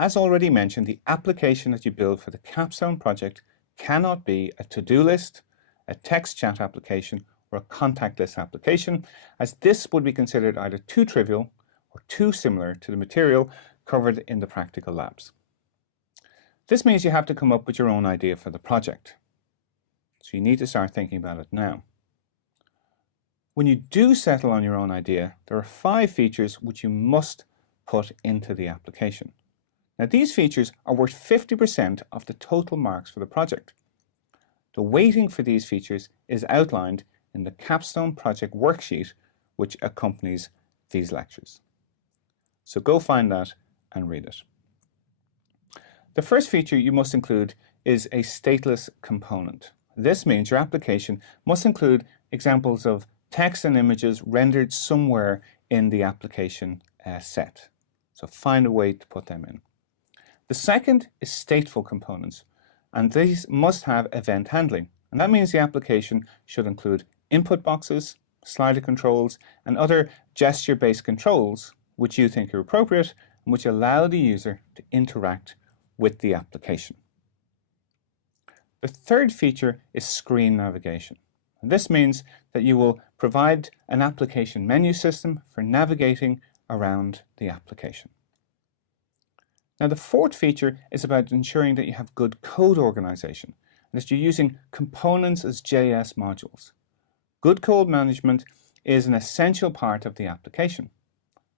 As already mentioned, the application that you build for the Capstone project cannot be a to-do list, a text chat application, or a contact list application, as this would be considered either too trivial or too similar to the material covered in the practical labs. This means you have to come up with your own idea for the project. So you need to start thinking about it now. When you do settle on your own idea, there are 5 features which you must put into the application. Now these features are worth 50% of the total marks for the project. The weighting for these features is outlined in the Capstone project worksheet which accompanies these lectures. So go find that and read it. The first feature you must include is a stateless component. This means your application must include examples of text and images rendered somewhere in the application set. So find a way to put them in. The second is stateful components, and these must have event handling. And that means the application should include input boxes, slider controls, and other gesture-based controls which you think are appropriate and which allow the user to interact with the application. The third feature is screen navigation. And this means that you will provide an application menu system for navigating around the application. Now the fourth feature is about ensuring that you have good code organization and that you're using components as JS modules. Good code management is an essential part of the application.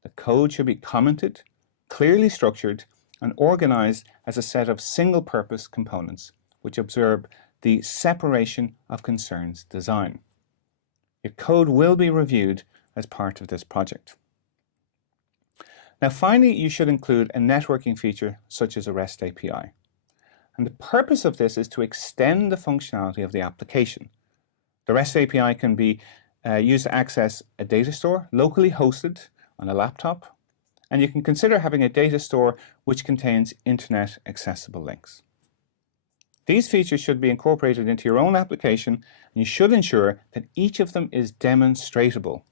The code should be commented, clearly structured, and organized as a set of single-purpose components which observe the separation of concerns design. Your code will be reviewed as part of this project. Now finally, you should include a networking feature such as a REST API. And the purpose of this is to extend the functionality of the application. The REST API can be used to access a data store locally hosted on a laptop, and you can consider having a data store which contains internet accessible links. These features should be incorporated into your own application, and you should ensure that each of them is demonstratable.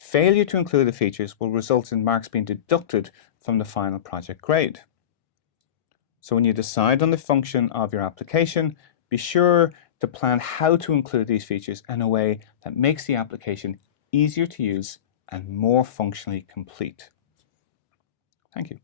Failure to include the features will result in marks being deducted from the final project grade. So when you decide on the function of your application, be sure to plan how to include these features in a way that makes the application easier to use and more functionally complete. Thank you.